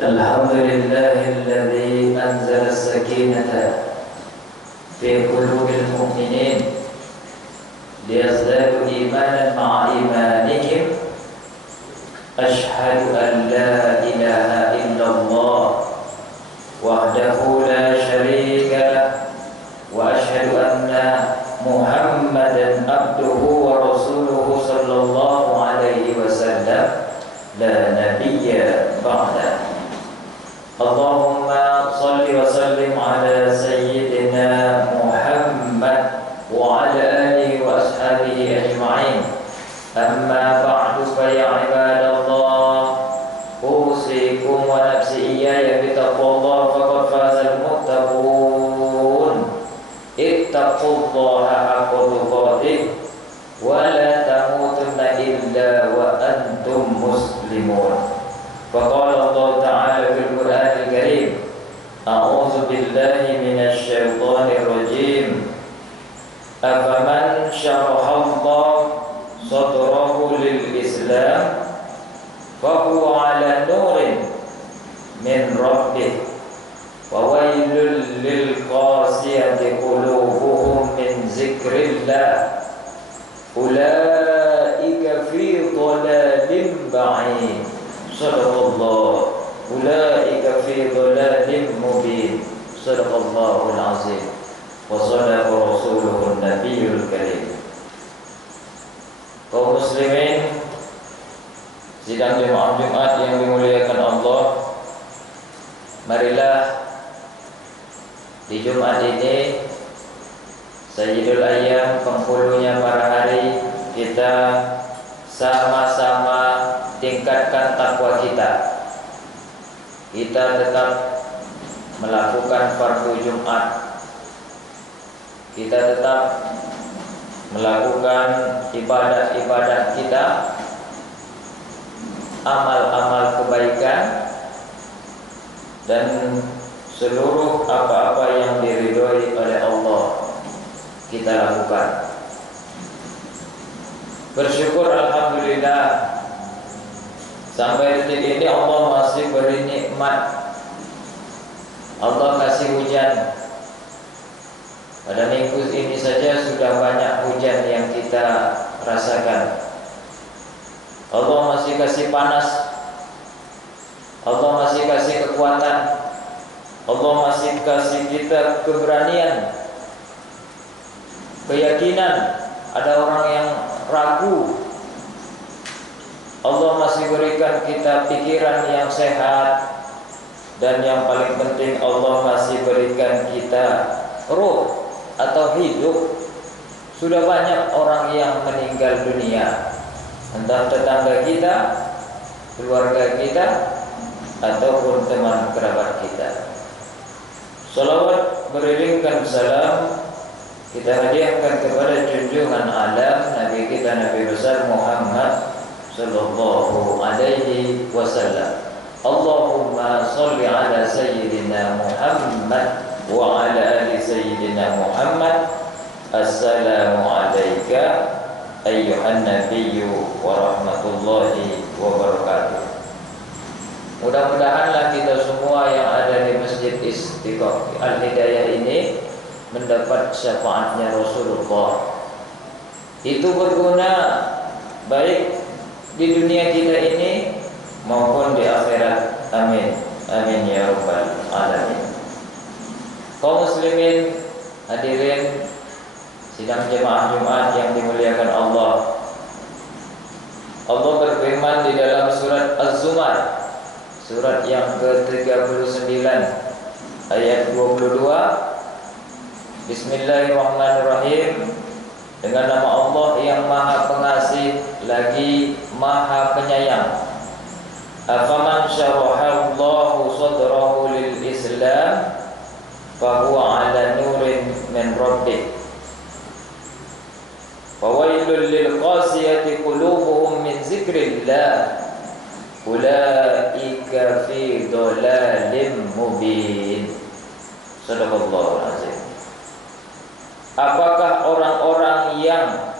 الحمد لله الذي أنزل السكينة في قلوب المؤمنين ليزدادوا إيمانا مع إيمانهم. أشهد أن لا إله إلا الله وحده لا شريك له وأشهد أن محمدا عبده ورسوله صلى الله عليه وسلم لا نبي بعده. اللهم صل وسلم على سيدنا محمد وعلى آله وأصحابه أجمعين. أما بعد فيا عباد الله أوصيكم ونفسي إياي بتقوى الله فقد فاز المتقون. اتقوا الله حق تقاته ولا تموتن إلا وأنتم مسلمون. فقال الله تعالى في القرآن الكريم: أعوذ بالله من الشيطان الرجيم. أفمن شرح الله صدره للإسلام فهو على نور من ربه وويل للقاسية قلوبهم من ذكر الله أولئك في ضلال بعيد. صدق الله. أولئك في ضلال مبين. صدق الله العظيم وصدق رسوله النبي الكريم. Kaum muslimin, sidang jemaah Jumat yang dimuliakan Allah, marilah di Jumat ini, Sayyidul Ayyam, penghulunya para hari, kita sama-sama tingkatkan takwa kita. Kita tetap melakukan fardu Jumat. Kita tetap melakukan ibadah-ibadah kita, amal-amal kebaikan, dan seluruh apa-apa yang diridhoi oleh Allah kita lakukan. Bersyukur alhamdulillah, sampai detik ini Allah masih beri nikmat. Allah kasih hujan. Pada minggu ini saja sudah banyak hujan yang kita rasakan. Allah masih kasih panas. Allah masih kasih kekuatan. Allah masih kasih kita keberanian, keyakinan. Ada orang yang ragu, Allah masih berikan kita pikiran yang sehat. Dan yang paling penting, Allah masih berikan kita ruh atau hidup. Sudah banyak orang yang meninggal dunia, entah tetangga kita, keluarga kita, ataupun teman kerabat kita. Salawat beriringkan salam kita hadiahkan kepada junjungan alam Nabi kita, Nabi besar Muhammad sallallahu alaihi wasallam. Allahumma salli ala sayyidina Muhammad wa ala ali sayyidina Muhammad. Assalamu alayka ayyuhan nabiyyu wa rahmatullahi wa barakatuh. Mudah-mudahanlah kita semua yang ada di Masjid Istiqomah Al-Hidayah ini mendapat syafaatnya Rasulullah. Itu berguna baik di dunia kita ini maupun di akhirat. Amin. Amin ya rabbal alamin. Kaum muslimin, hadirin sidang jemaah Jumat yang dimuliakan Allah. Allah berfirman di dalam surat Az-Zumar, surat yang ke-39 ayat 22. Bismillahirrahmanirrahim. Dengan nama Allah yang Maha Pengasih lagi Maha Penyayang. Afaman syarahallahu sadrahu lil Islam fahuwa ala nurin min rabbih fawailul lil qasiyati qulubuhum min zikrillah ulaika fi dhalalim mubin. Sadaqallahul azim. Apakah orang-orang yang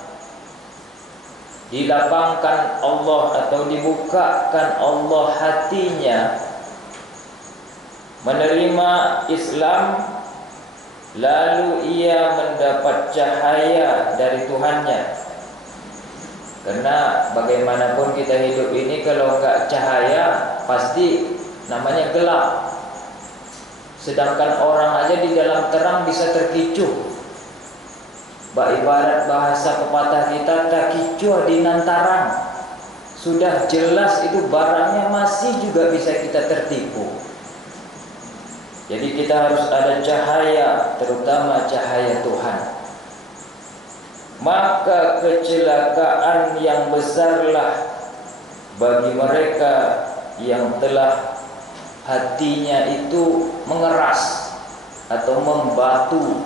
dilapangkan Allah atau dibukakan Allah hatinya menerima Islam, lalu ia mendapat cahaya dari Tuhannya. Karena bagaimanapun kita hidup ini, kalau enggak cahaya pasti namanya gelap. Sedangkan orang aja di dalam terang bisa terkicuh. Ibarat bahasa pepatah kita, tak kicuh di nantarang. Sudah jelas itu barangnya, masih juga bisa kita tertipu. Jadi kita harus ada cahaya, terutama cahaya Tuhan. Maka kecelakaan yang besarlah bagi mereka yang telah hatinya itu mengeras atau membatu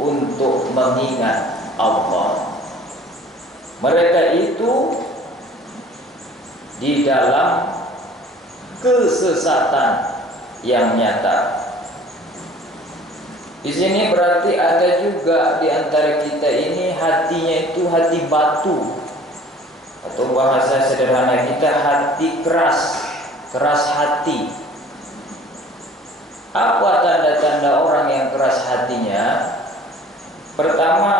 untuk mengingat Allah. Mereka itu di dalam kesesatan yang nyata. Di sini berarti ada juga di antara kita ini hatinya itu hati batu, atau bahasa sederhana kita hati keras, keras hati. Apa tanda-tanda orang yang keras hatinya? Pertama,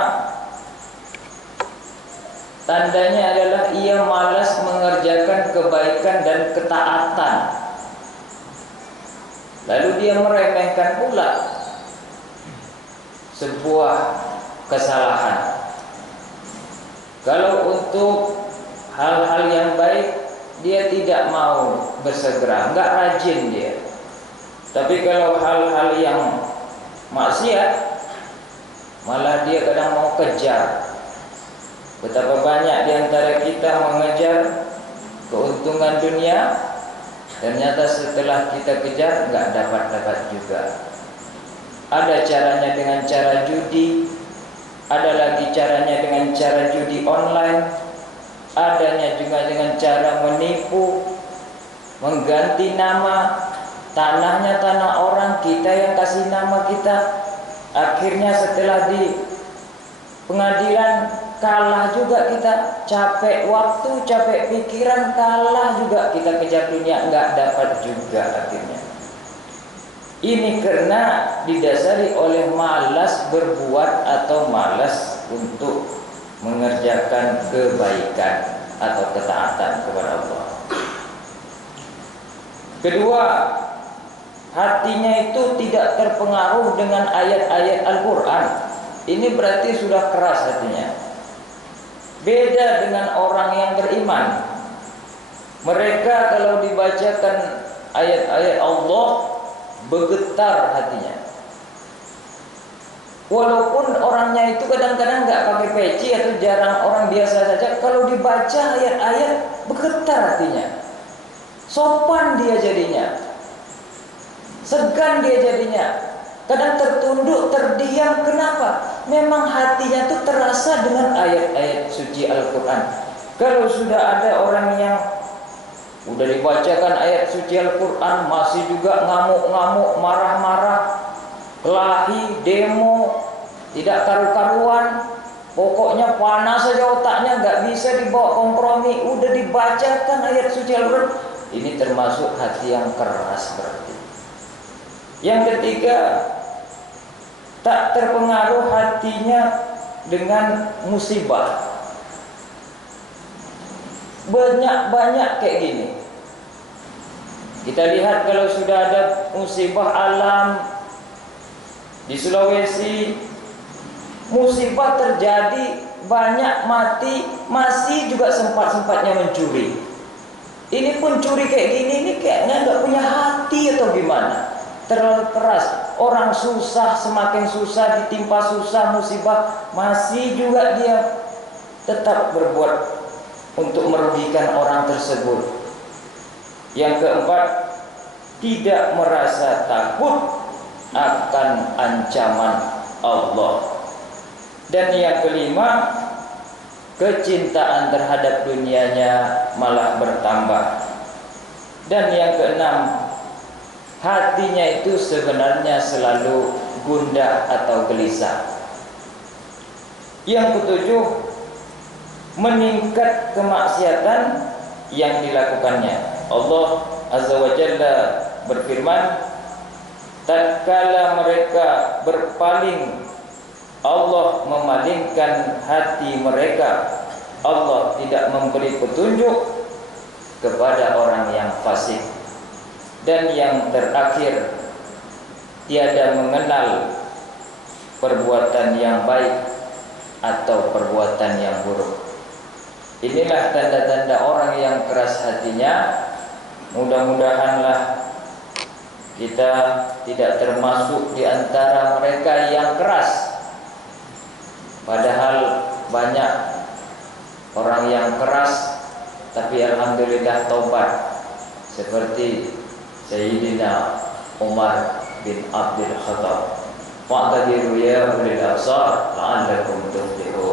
tandanya adalah ia malas mengerjakan kebaikan dan ketaatan. Lalu dia meremehkan pula sebuah kesalahan. Kalau untuk hal-hal yang baik dia tidak mau bersegera, enggak rajin dia. Tapi kalau hal-hal yang maksiat, malah dia kadang mau kejar. Betapa banyak di antara kita mengejar keuntungan dunia, ternyata setelah kita kejar enggak dapat juga. Ada caranya dengan cara judi, ada lagi caranya dengan cara judi online, adanya juga dengan cara menipu, mengganti nama, tanahnya tanah orang, kita yang kasih nama kita. Akhirnya setelah di pengadilan kalah juga kita, capek waktu, capek pikiran, kalah juga kita kejar dunia, enggak dapat juga akhirnya. Ini karena didasari oleh malas berbuat atau malas untuk mengerjakan kebaikan atau ketaatan kepada Allah. Kedua, hatinya itu tidak terpengaruh dengan ayat-ayat Al-Quran. Ini berarti sudah keras hatinya. Beda dengan orang yang beriman. Mereka kalau dibacakan ayat-ayat Allah, bergetar hatinya. Walaupun orangnya itu kadang-kadang nggak pakai peci atau jarang, orang biasa saja, kalau dibaca ayat-ayat bergetar hatinya. Sopan dia jadinya, segan dia jadinya, kadang tertunduk, terdiam. Kenapa? Memang hatinya itu terasa dengan ayat-ayat suci Al-Quran. Kalau sudah ada orang yang udah dibacakan ayat suci Al-Quran masih juga ngamuk-ngamuk, marah-marah, kelahi, demo, tidak karu-karuan, pokoknya panas saja otaknya, nggak bisa dibawa kompromi. Udah dibacakan ayat suci Al-Quran, ini termasuk hati yang keras berarti. Yang ketiga, tak terpengaruh hatinya dengan musibah. Banyak kayak gini. Kita lihat kalau sudah ada musibah alam di Sulawesi, musibah terjadi, banyak mati, masih juga sempat-sempatnya mencuri. Ini pun curi kayak gini, ini kayaknya nggak punya hati atau gimana? Terlalu keras. Orang susah, semakin susah, ditimpa susah, musibah, masih juga dia tetap berbuat untuk merugikan orang tersebut. Yang keempat, tidak merasa takut akan ancaman Allah. Dan yang kelima, kecintaan terhadap dunianya malah bertambah. Dan yang keenam, hatinya itu sebenarnya selalu gundah atau gelisah. Yang ketujuh, meningkat kemaksiatan yang dilakukannya. Allah Azza wa Jalla berfirman, tatkala mereka berpaling, Allah memalingkan hati mereka. Allah tidak memberi petunjuk kepada orang yang fasik. Dan yang terakhir, tiada mengenal perbuatan yang baik atau perbuatan yang buruk. Inilah tanda-tanda orang yang keras hatinya. Mudah-mudahanlah kita tidak termasuk di antara mereka yang keras. Padahal banyak orang yang keras tapi alhamdulillah taubat, seperti Sayyidina Umar bin Abdul Khattab. Wa'tadiru ya ulil absar la'allakum tuflihun.